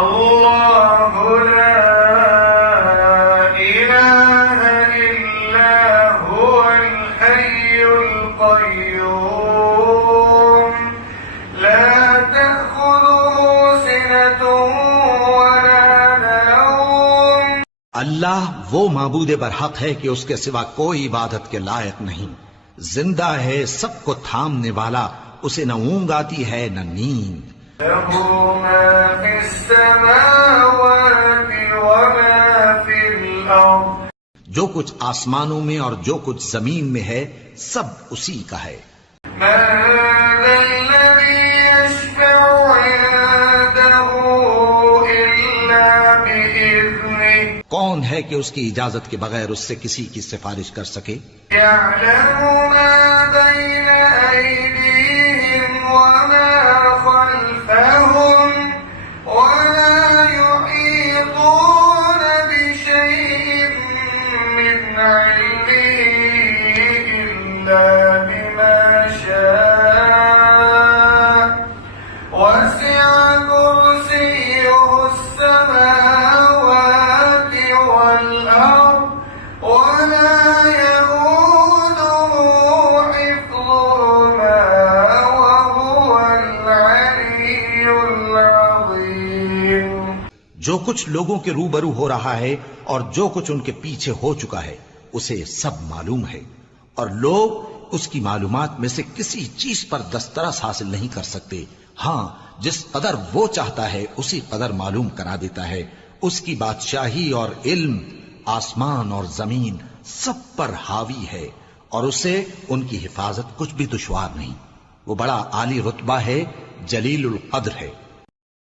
اللہ لا الہ الا هو الحی القیوم لا تأخذه سنة ولا نوم۔ اللہ وہ معبود برحق ہے کہ اس کے سوا کوئی عبادت کے لائق نہیں، زندہ ہے، سب کو تھامنے والا، اسے نہ اونگ آتی ہے نہ نیند۔ لہ ما فی السماوات وما فی الارض، جو کچھ آسمانوں میں اور جو کچھ زمین میں ہے سب اسی کا ہے۔ من ذا الذی یشفع عنده الا بإذنہ، کون ہے کہ اس کی اجازت کے بغیر اس سے کسی کی سفارش کر سکے؟ يعلم ما بين أيديهم وما خلفهم ولا يحيطون بشيء من علمه إلا بما شاء وسع كرسيه السماوات والأرض ولا جو کچھ لوگوں کے روبرو ہو رہا ہے اور جو کچھ ان کے پیچھے ہو چکا ہے اسے سب معلوم ہے، اور لوگ اس کی معلومات میں سے کسی چیز پر دسترس حاصل نہیں کر سکتے، ہاں جس قدر وہ چاہتا ہے اسی قدر معلوم کرا دیتا ہے۔ اس کی بادشاہی اور علم آسمان اور زمین سب پر حاوی ہے، اور اسے ان کی حفاظت کچھ بھی دشوار نہیں۔ وہ بڑا عالی رتبہ ہے، جلیل القدر ہے۔